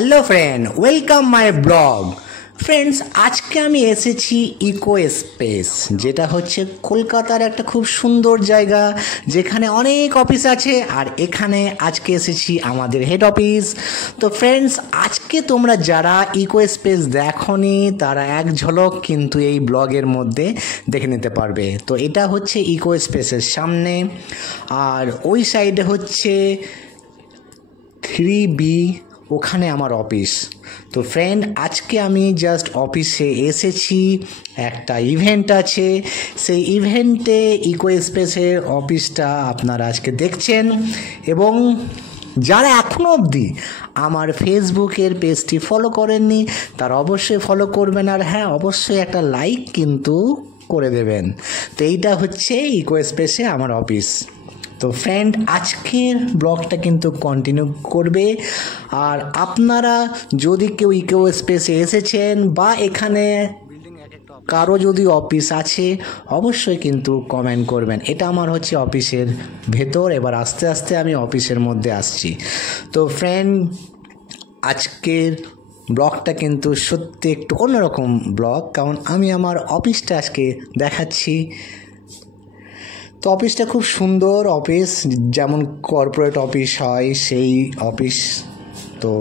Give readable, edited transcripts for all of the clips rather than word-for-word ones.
Hello friend, welcome my blog. Friends, আজকে আমি এসেছি ইকো স্পেস, যেটা হচ্ছে কলকাতার একটা খুব সুন্দর জায়গা যেখানে অনেক অফিস আছে। আর এখানে আজকে এসেছি আমাদের হেড অফিস। তো ফ্রেন্ডস, আজকে তোমরা যারা ইকো স্পেস দেখোনি তারা এক ঝলক কিন্তু এই ব্লগের মধ্যে দেখে নিতে পারবে। তো এটা হচ্ছে ইকো স্পেসের সামনে, আর ওই সাইডে হচ্ছে 3B, ওখানে আমার অফিস। তো ফ্রেন্ড, আজকে আমি জাস্ট অফিসে এসেছি, একটা ইভেন্ট আছে। সেই ইভেন্টে ইকো স্পেসের অফিসটা আপনারা আজকে দেখছেন। এবং যারা এখনও অবধি আমার ফেসবুকের পেজটি ফলো করেননি তারা অবশ্যই ফলো করবেন, আর হ্যাঁ, অবশ্যই একটা লাইক কিন্তু করে দেবেন। তো এইটা হচ্ছে ইকো স্পেসে আমার অফিস। তো ফ্রেন্ড, আজকের ব্লগটা কিন্তু কন্টিনিউ করবে। আর আপনারা যদি কেউ ইকো স্পেসে এসেছেন বা এখানে কারো যদি অফিস আছে অবশ্যই কিন্তু কমেন্ট করবেন। এটা আমার হচ্ছে অফিসের ভেতর। এবার আস্তে আস্তে আমি অফিসের মধ্যে আসছি। তো ফ্রেন্ড, আজকের ব্লগটা কিন্তু সত্যি একটু অন্যরকম ব্লগ, কারণ আমি আমার অফিসটা আজকে দেখাচ্ছি। তো অফিসটা খুব সুন্দর অফিস, যেমন কর্পোরেট অফিস হয় সেই অফিস। তো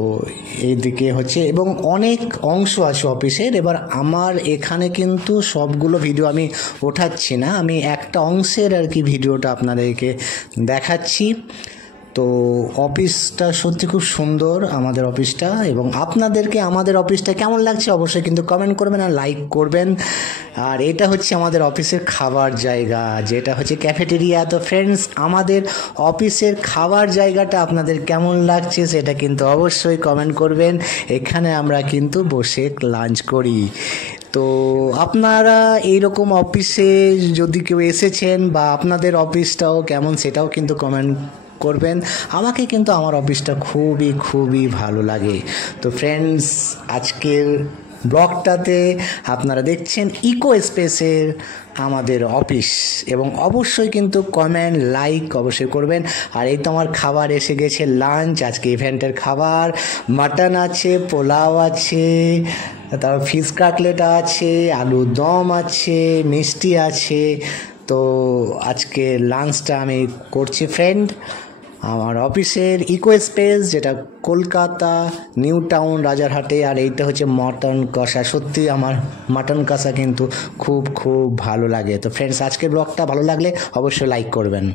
এইদিকে হচ্ছে এবং অনেক অংশ আছে অফিসের। এবার আমার এখানে কিন্তু সবগুলো ভিডিও আমি ওঠাচ্ছি না, আমি একটা অংশের আর কি ভিডিওটা আপনাদেরকে দেখাচ্ছি। তো অফিসটা সত্যি খুব সুন্দর আমাদের অফিসটা। এবং আপনাদেরকে আমাদের অফিসটা কেমন লাগছে অবশ্যই কিন্তু কমেন্ট করবেন আর লাইক করবেন। আর এটা হচ্ছে আমাদের অফিসের খাবার জায়গা, যেটা হচ্ছে ক্যাফেটেরিয়া। তো ফ্রেন্ডস, আমাদের অফিসের খাবার জায়গাটা আপনাদের কেমন লাগছে সেটা কিন্তু অবশ্যই কমেন্ট করবেন। এখানে আমরা কিন্তু বসে লাঞ্চ করি। তো আপনারা এইরকম অফিসে যদি কেউ এসেছেন বা আপনাদের অফিসটাও কেমন সেটাও কিন্তু কমেন্ট করবেন। আমাকে কিন্তু আমার অফিসটা খুবই খুবই ভালো লাগে। তো ফ্রেন্ডস, আজকের ব্লগটাতে আপনারা দেখছেন ইকো স্পেসের আমাদের অফিস। এবং অবশ্যই কিন্তু কমেন্ট লাইক অবশ্যই করবেন। আর এই তো আমার খাবার এসে গেছে, লাঞ্চ। আজকে ইভেন্টের খাবার মাটন আছে, পোলাও আছে, তারপর ফিশ কাটলেট আছে, আলুর দম আছে, মিষ্টি আছে। তো আজকে লাঞ্চটা আমি করছি ফ্রেন্ড আমার অফিসের ইকো স্পেস, যেটা কলকাতা নিউ টাউন রাজারহাটে। আর এইটা হচ্ছে মটন কষা। সত্যি আমার মটন কষা কিন্তু খুব খুব ভালো লাগে। তো ফ্রেন্ডস, আজকের ব্লগটা ভালো লাগলে অবশ্যই লাইক করবেন।